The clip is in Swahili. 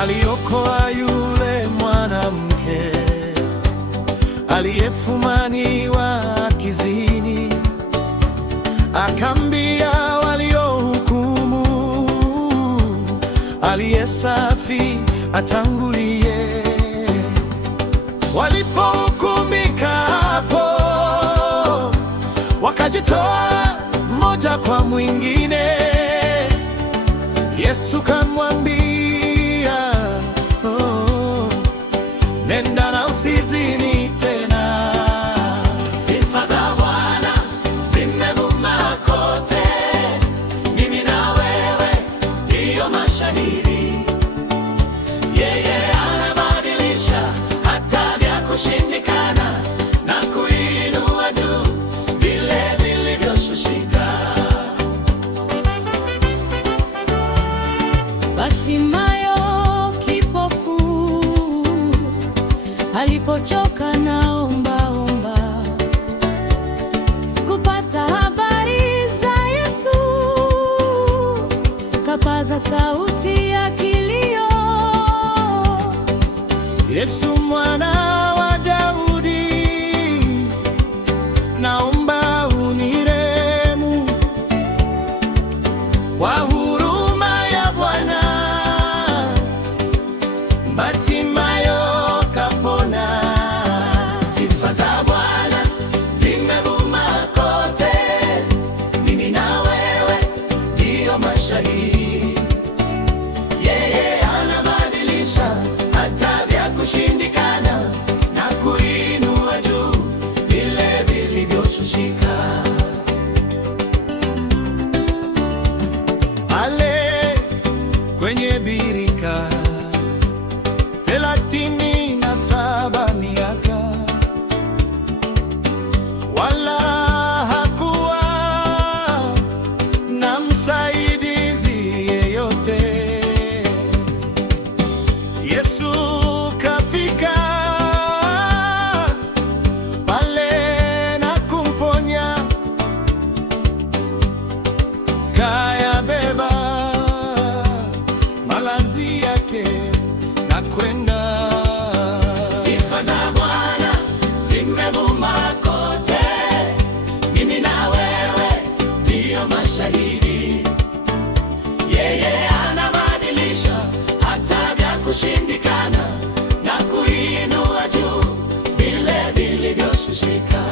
aliokoa yule mwanamke aliyefumaniwa akizini, akaambia waliohukumu, aliye safi atangulie. Walipohukumika hapo, wakajitoa mmoja kwa mwingine. Yesu kamwambia, nenda na usizini tena. Sifa za Bwana zimevuma kote, mimi na wewe ndiyo mashahidi. Yeye anabadilisha hata vya kushindikana na kuinua juu vile vilivyoshushika. Batimayo kipofu alipochoka na omba kupata habari za Yesu, kapaza sauti ya kilio, Yesu mwana wa Daudi, naomba unirehemu. Kwa huruma ya Bwana, Batimayo kapona. Sifa za Bwana zimevuma kote, mimi na wewe ndiyo mashahidi. Yeye anabadilisha hata vya kushindikana na kuinua juu vile vilivyoshushika. Pale kwenye birika 37 miaka, wala hakuwa na msaidizi yeyote. Yesu kafika pale na kumponya, kayabeba malazi yake na kwenda. Sifa za Bwana zimevuma kote, mimi na wewe ndiyo mashahidi. Yeye anabadilisha hata vya kushindikana na kuinua juu vile vilivyoshushika.